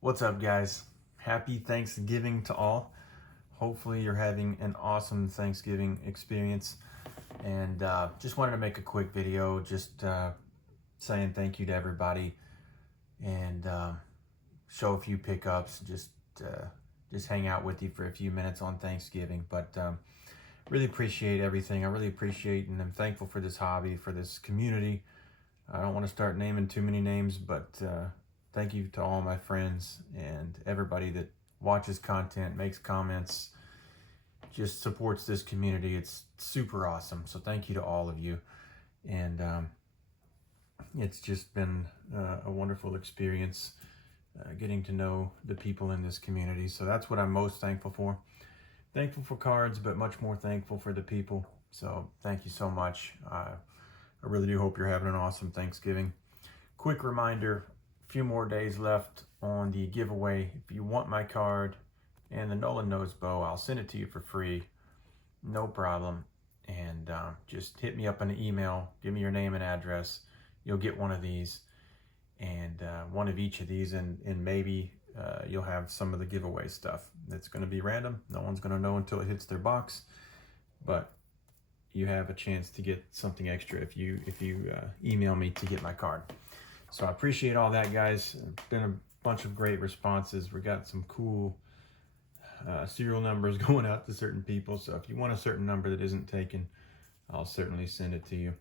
What's up, guys? Happy Thanksgiving to all. Hopefully, you're having an awesome Thanksgiving experience. And just wanted to make a quick video just saying thank you to everybody and show a few pickups. Just hang out with you for a few minutes on Thanksgiving. But really appreciate everything. I really appreciate and I'm thankful for this hobby, for this community. I don't want to start naming too many names, but thank you to all my friends and everybody that watches content, makes comments, just supports this community. It's super awesome. So thank you to all of you. And it's just been a wonderful experience getting to know the people in this community. So that's what I'm most thankful for. Thankful for cards, but much more thankful for the people. So thank you so much. I really do hope you're having an awesome Thanksgiving. Quick reminder, a few more days left on the giveaway. If you want my card and the Nolan Nose Bow, I'll send it to you for free. No problem. And just hit me up on an email. Give me your name and address. You'll get one of these and one of each of these. And maybe you'll have some of the giveaway stuff. It's going to be random. No one's going to know until it hits their box. But you have a chance to get something extra if you email me to get my card. So I appreciate all that, guys. It's been a bunch of great responses. We got some cool serial numbers going out to certain people. So if you want a certain number that isn't taken, I'll certainly send it to you.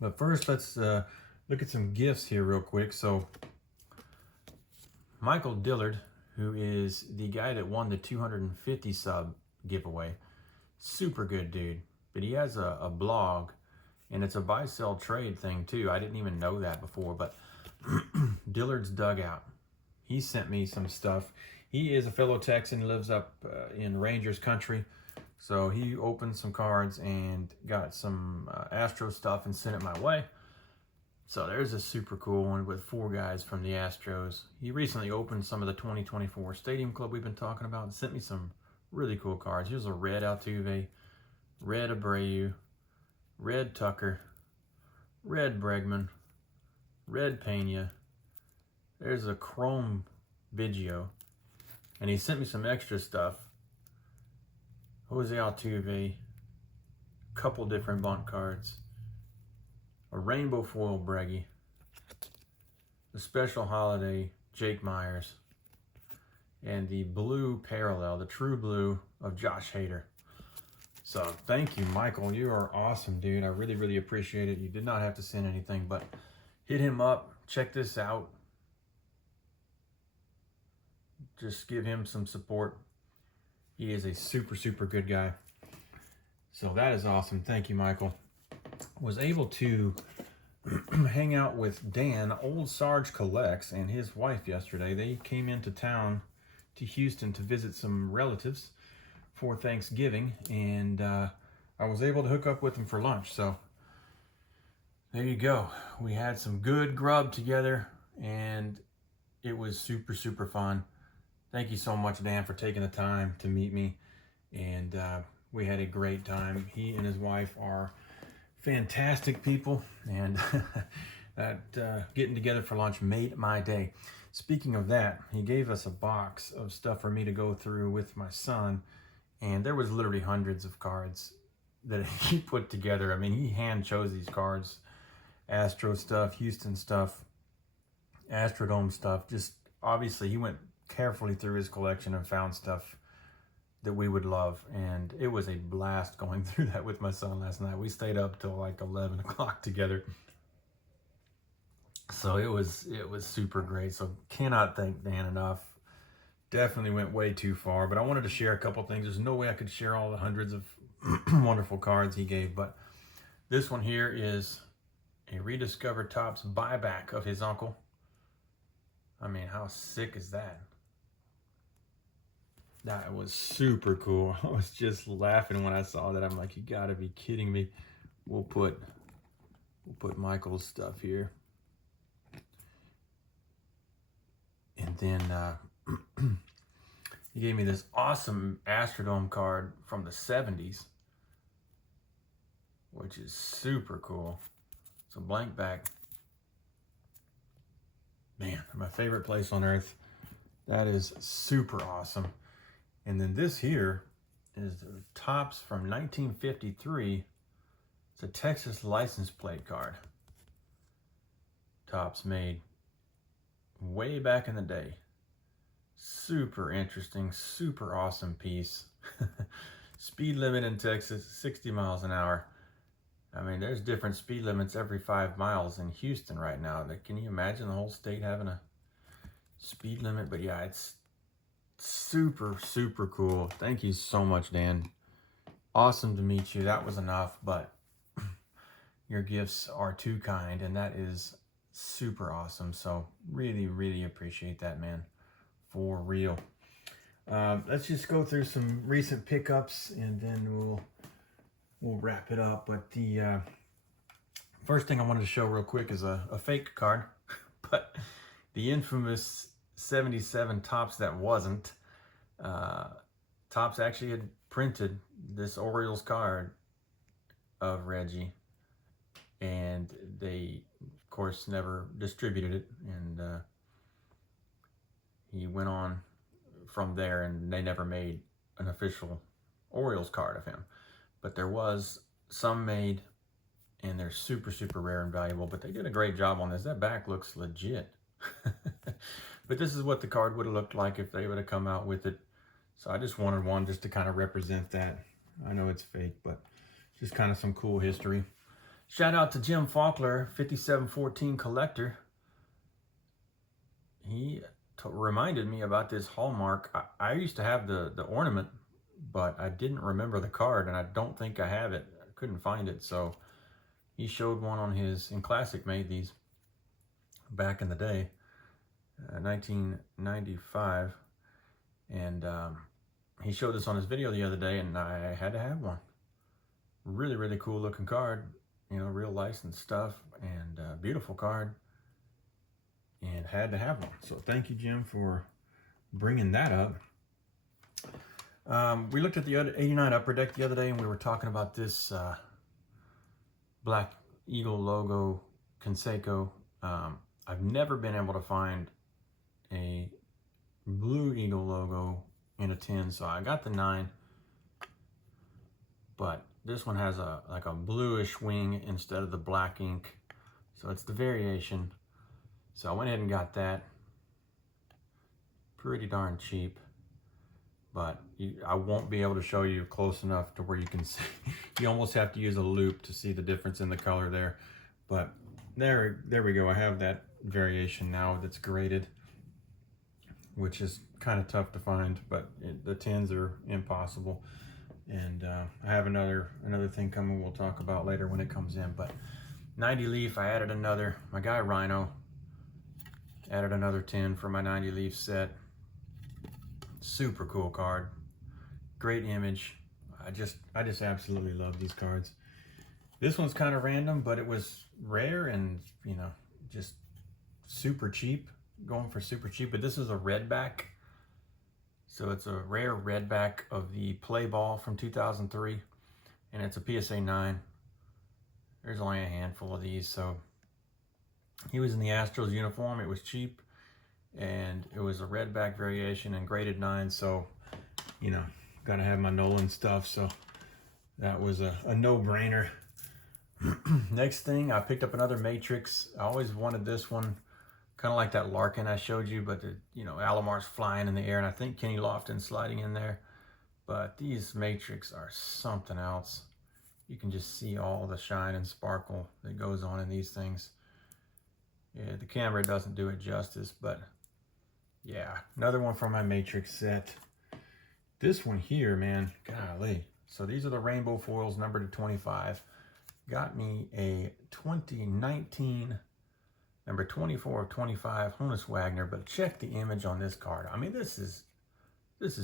But first, let's look at some gifts here real quick. So Michael Dillard, who is the guy that won the 250 sub giveaway, super good dude. But he has a blog, and it's a buy-sell trade thing too. I didn't even know that before, but Dillard's Dugout. He sent me some stuff. He is a fellow Texan, lives up in Rangers country. So he opened some cards and got some Astro stuff and sent it my way. So there's a super cool one with 4 guys from the Astros. He recently opened some of the 2024 Stadium Club we've been talking about and sent me some really cool cards. Here's a red Altuve, red Abreu, red Tucker, red Bregman, red Pena. There's a chrome Biggio. And he sent me some extra stuff. Jose Altuve, a couple different bunt cards, a rainbow foil Breggy, a special holiday Jake Myers, and the blue parallel, the true blue of Josh Hader. So thank you, Michael. You are awesome, dude. I really, really appreciate it. You did not have to send anything, but hit him up. Check this out. Just give him some support. He is a super, super good guy. So that is awesome. Thank you, Michael. Was able to hang out with Dan, Old Sarge Collects, and his wife yesterday. They came into town to Houston to visit some relatives for Thanksgiving, and I was able to hook up with them for lunch. So there you go. We had some good grub together, and it was super, super fun. Thank you so much, Dan, for taking the time to meet me, and we had a great time. He and his wife are fantastic people, and that getting together for lunch made my day. Speaking of that, he gave us a box of stuff for me to go through with my son, and there was literally hundreds of cards that he put together. I mean, he hand chose these cards. Astro stuff, Houston stuff, Astrodome stuff. Just obviously he went carefully through his collection and found stuff that we would love. And it was a blast going through that with my son last night. We stayed up till like 11 o'clock together. So it was super great. So cannot thank Dan enough. Definitely went way too far, but I wanted to share a couple things. There's no way I could share all the hundreds of wonderful cards he gave, but this one here is a rediscovered Topps buyback of his uncle. I mean, how sick is that? That was super cool. I was just laughing when I saw that. I'm like, you gotta be kidding me. We'll put Michael's stuff here. And then he gave me this awesome Astrodome card from the 70s, which is super cool. It's a blank back. Man, my favorite place on earth. That is super awesome. And then this here is the Topps from 1953. It's a Texas license plate card. Topps made way back in the day. Super interesting, super awesome piece. Speed limit in Texas, 60 miles an hour. I mean, there's different speed limits every 5 miles in Houston right now. Can you imagine the whole state having a speed limit? But yeah, it's super, super cool. Thank you so much, Dan. Awesome to meet you. That was enough, but your gifts are too kind, and that is super awesome. So really, really appreciate that, man. For real. Let's just go through some recent pickups, and then we'll wrap it up. But the first thing I wanted to show real quick is a fake card, but the infamous 77 Topps that wasn't. Topps actually had printed this Orioles card of Reggie, and they, of course, never distributed it, and he went on from there, and they never made an official Orioles card of him. But there was some made, and they're super, super rare and valuable, but they did a great job on this. That back looks legit. But this is what the card would have looked like if they would have come out with it. So I just wanted one just to kind of represent that. I know it's fake, but just kind of some cool history. Shout out to Jim Faulkner, 5714 collector. He reminded me about this Hallmark. I used to have the ornament, but I didn't remember the card, and I don't think I have it. I couldn't find it, so he showed one on his, and Classic made these back in the day, 1995, and he showed this on his video the other day, and I had to have one. Really, really cool looking card, you know, real licensed stuff, and beautiful card, and had to have one. So thank you, Jim, for bringing that up. We looked at the other 89 Upper Deck the other day, and we were talking about this Black Eagle logo Conseco. I've never been able to find a Blue Eagle logo in a tin, so I got the 9, but this one has like a bluish wing instead of the black ink, so it's the variation. So I went ahead and got that. Pretty darn cheap, but I won't be able to show you close enough to where you can see. You almost have to use a loop to see the difference in the color there. But there we go. I have that variation now that's graded, which is kind of tough to find, but the tins are impossible. And I have another thing coming we'll talk about later when it comes in. But 90 Leaf, I added another. My guy Rhino added another 10 for my 90 Leaf set. Super cool card, great image. I just absolutely love these cards. This one's kind of random, but it was rare and, you know, just super cheap, going for super cheap. But this is a red back, so it's a rare red back of the Play Ball from 2003, and it's a PSA 9. There's only a handful of these, so he was in the Astros uniform. It was cheap, and it was a red back variation and graded 9, so, you know, gotta have my Nolan stuff, so that was a no-brainer. Next thing, I picked up another Matrix. I always wanted this one, kind of like that Larkin I showed you, but you know, Alamar's flying in the air, and I think Kenny Lofton's sliding in there. But these Matrix are something else. You can just see all the shine and sparkle that goes on in these things. Yeah, the camera doesn't do it justice, but yeah, another one from my Matrix set. This one here, man, golly. So these are the rainbow foils numbered to 25. Got me a 2019 number 24 of 25 Honus Wagner, but check the image on this card. I mean, this is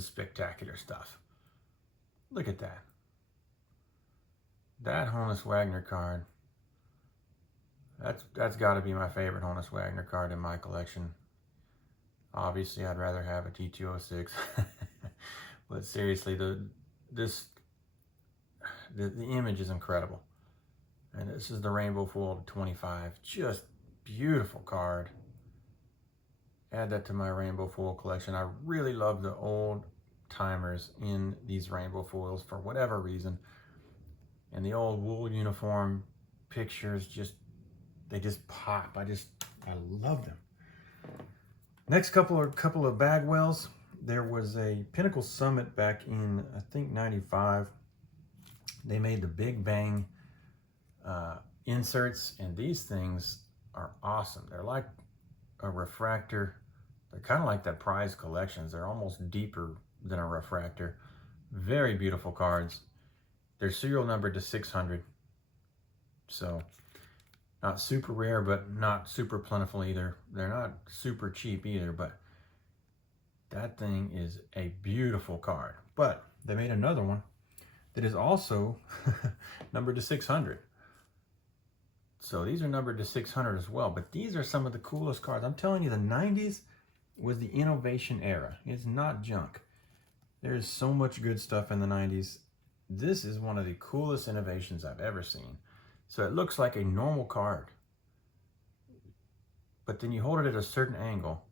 spectacular stuff. Look at that. That Honus Wagner card. That's got to be my favorite Honus Wagner card in my collection. Obviously, I'd rather have a T206, but seriously, the image is incredible. And this is the rainbow foil to 25. Just beautiful card. add that to my rainbow foil collection. I really love the old timers in these rainbow foils for whatever reason. And the old wool uniform pictures they just pop. I love them. Next couple of Bagwells. There was a Pinnacle Summit back in, I think, 95. They made the Big Bang inserts, and these things are awesome. They're like a refractor. They're kind of like that prize collections. They're almost deeper than a refractor. Very beautiful cards. They're serial numbered to 600. So not super rare, but not super plentiful either. They're not super cheap either, but that thing is a beautiful card. But they made another one that is also numbered to 600. So these are numbered to 600 as well, but these are some of the coolest cards. I'm telling you, the 90s was the innovation era. It's not junk. There's so much good stuff in the 90s. This is one of the coolest innovations I've ever seen. So it looks like a normal card, but then you hold it at a certain angle,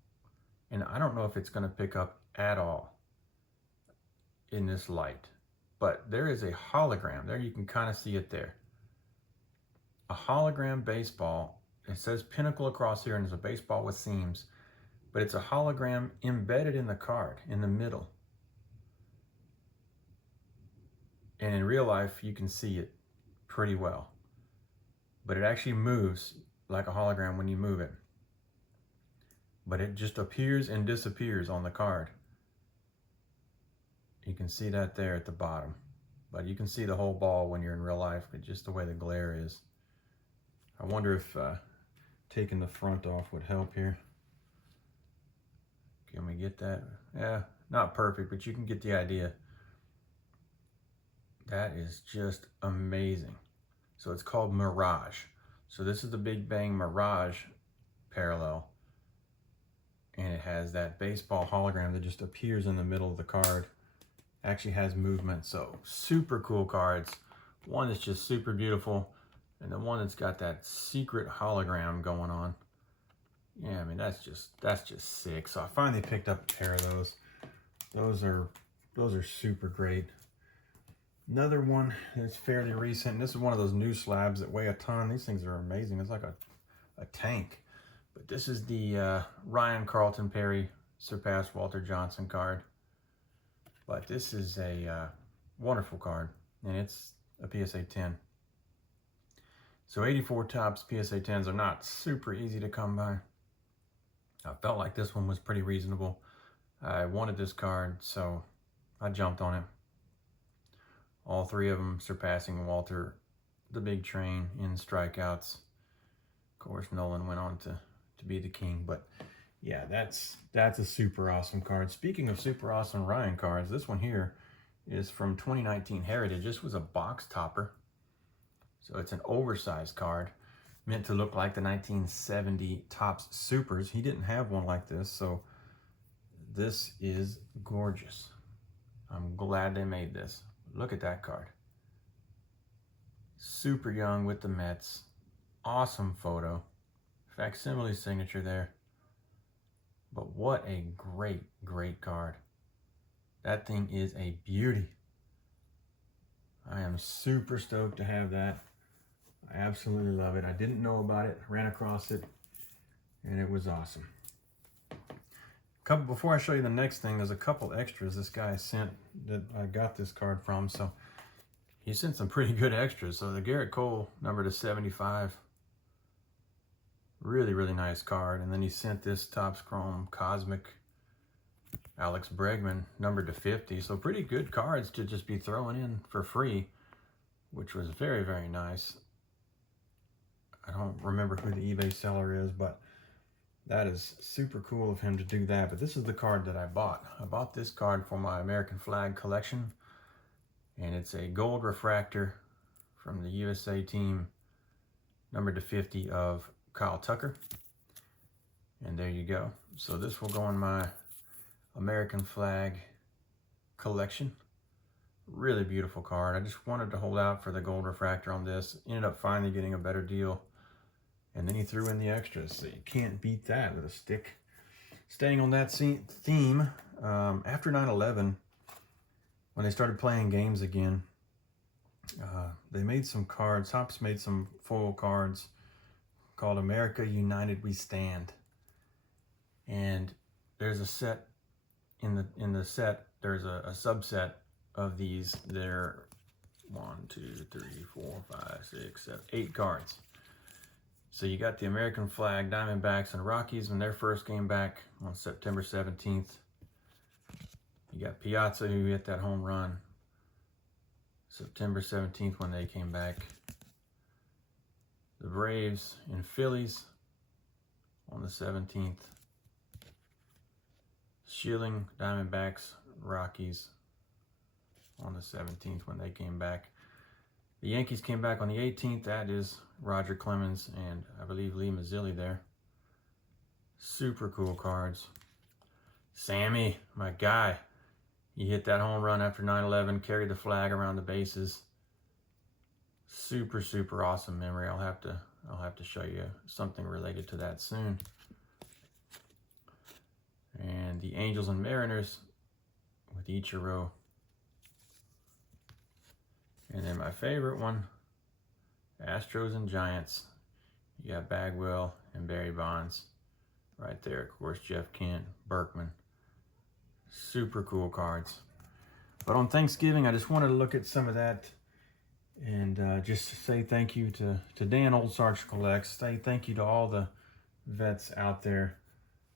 and I don't know if it's going to pick up at all in this light, but there is a hologram there. You can kind of see it there. A hologram baseball. It says Pinnacle across here, and it's a baseball with seams, but it's a hologram embedded in the card in the middle. And in real life, you can see it pretty well, but it actually moves like a hologram when you move it. But it just appears and disappears on the card. You can see that there at the bottom, but you can see the whole ball when you're in real life, but just the way the glare is. I wonder if taking the front off would help here. Can we get that? Yeah, not perfect, but you can get the idea. That is just amazing. So it's called Mirage. So this is the Big Bang Mirage parallel. And it has that baseball hologram that just appears in the middle of the card. Actually has movement. So super cool cards. One that's just super beautiful, and the one that's got that secret hologram going on. Yeah, I mean, that's just sick. So I finally picked up a pair of those. Those are super great. Another one that's fairly recent. This is one of those new slabs that weigh a ton. These things are amazing. It's like a tank. But this is the Ryan Carlton Perry surpassed Walter Johnson card. But this is a wonderful card, and it's a PSA 10. So 84 tops PSA 10s are not super easy to come by. I felt like this one was pretty reasonable. I wanted this card, so I jumped on it. All three of them surpassing Walter, the big train in strikeouts. Of course, Nolan went on to be the king, but yeah, that's a super awesome card. Speaking of super awesome Ryan cards, this one here is from 2019 Heritage. This was a box topper, so it's an oversized card meant to look like the 1970 Topps Supers. He didn't have one like this, so this is gorgeous. I'm glad they made this. Look at that card. Super young with the Mets. Awesome photo. Facsimile signature there. But what a great, great card. That thing is a beauty. I am super stoked to have that. I absolutely love it. I didn't know about it, ran across it, and it was awesome. Before I show you the next thing, there's a couple extras this guy sent that I got this card from. So he sent some pretty good extras. So the Garrett Cole number to 75. Really, really nice card. And then he sent this Topps Chrome Cosmic Alex Bregman numbered to 50. So pretty good cards to just be throwing in for free, which was very, very nice. I don't remember who the eBay seller is, but that is super cool of him to do that. But this is the card that I bought. I bought this card for my American flag collection, and it's a gold refractor from the USA team, numbered to 50 of Kyle Tucker. And there you go. So this will go in my American flag collection. Really beautiful card. I just wanted to hold out for the gold refractor on this. Ended up finally getting a better deal. And then he threw in the extras, so you can't beat that with a stick. staying on that theme, after 9/11, when they started playing games again, they made some cards. Hops made some foil cards called America United We Stand. And there's a set in the set, there's a subset of these. They're 1, 2, 3, 4, 5, 6, 7, 8 cards. So you got the American flag, Diamondbacks, and Rockies when their first game back on September 17th. You got Piazza, who hit that home run September 17th when they came back. The Braves and Phillies on the 17th. Schilling, Diamondbacks, Rockies on the 17th when they came back. The Yankees came back on the 18th. That is Roger Clemens and I believe Lee Mazzilli there. Super cool cards. Sammy, my guy. He hit that home run after 9/11, carried the flag around the bases. Super, super awesome memory. I'll have to show you something related to that soon. And the Angels and Mariners with Ichiro. And then my favorite one, Astros and Giants. You got Bagwell and Barry Bonds right there. Of course, Jeff Kent, Berkman. Super cool cards. But on Thanksgiving, I just wanted to look at some of that and just say thank you to Dan Oldsarch Collects. Say thank you to all the vets out there.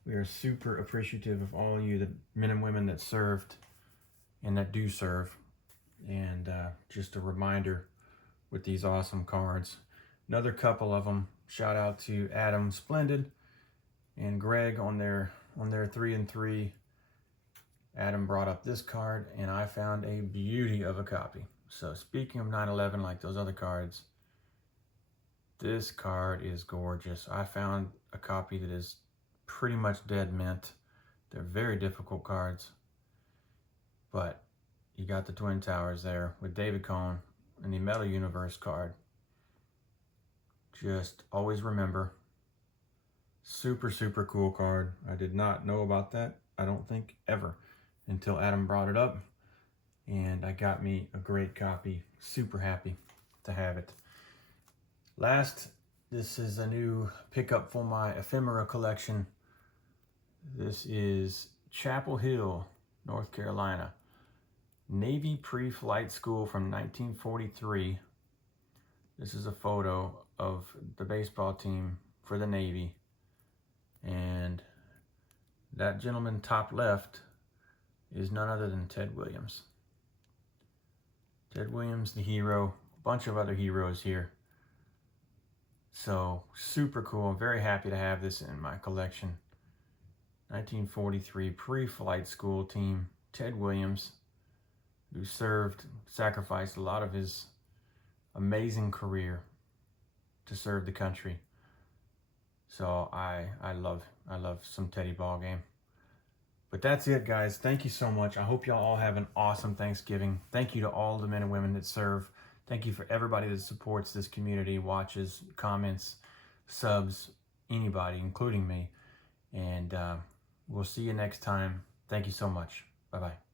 We are super appreciative of all of you, the men and women that served and that do serve. And just a reminder with these awesome cards. Another couple of them. Shout out to Adam Splendid and Greg on their 3-and-3. Adam brought up this card, and I found a beauty of a copy. So speaking of 9/11, like those other cards, this card is gorgeous. I found a copy that is pretty much dead mint. They're very difficult cards, but you got the Twin Towers there with David Cohn and the Metal Universe card. Just always remember, super, super cool card. I did not know about that, I don't think, ever, until Adam brought it up, and I got me a great copy. Super happy to have it. Last, this is a new pickup for my ephemera collection. This is Chapel Hill, North Carolina. Navy Pre-Flight School from 1943. This is a photo of the baseball team for the Navy. And that gentleman top left is none other than Ted Williams. Ted Williams, the hero. A bunch of other heroes here. So super cool. I'm very happy to have this in my collection. 1943 Pre-Flight School team. Ted Williams, who sacrificed a lot of his amazing career to serve the country. So I love some Teddy ball game. But that's it, guys. Thank you so much. I hope y'all all have an awesome Thanksgiving. Thank you to all the men and women that serve. Thank you for everybody that supports this community, watches, comments, subs, anybody, including me. And we'll see you next time. Thank you so much. Bye-bye.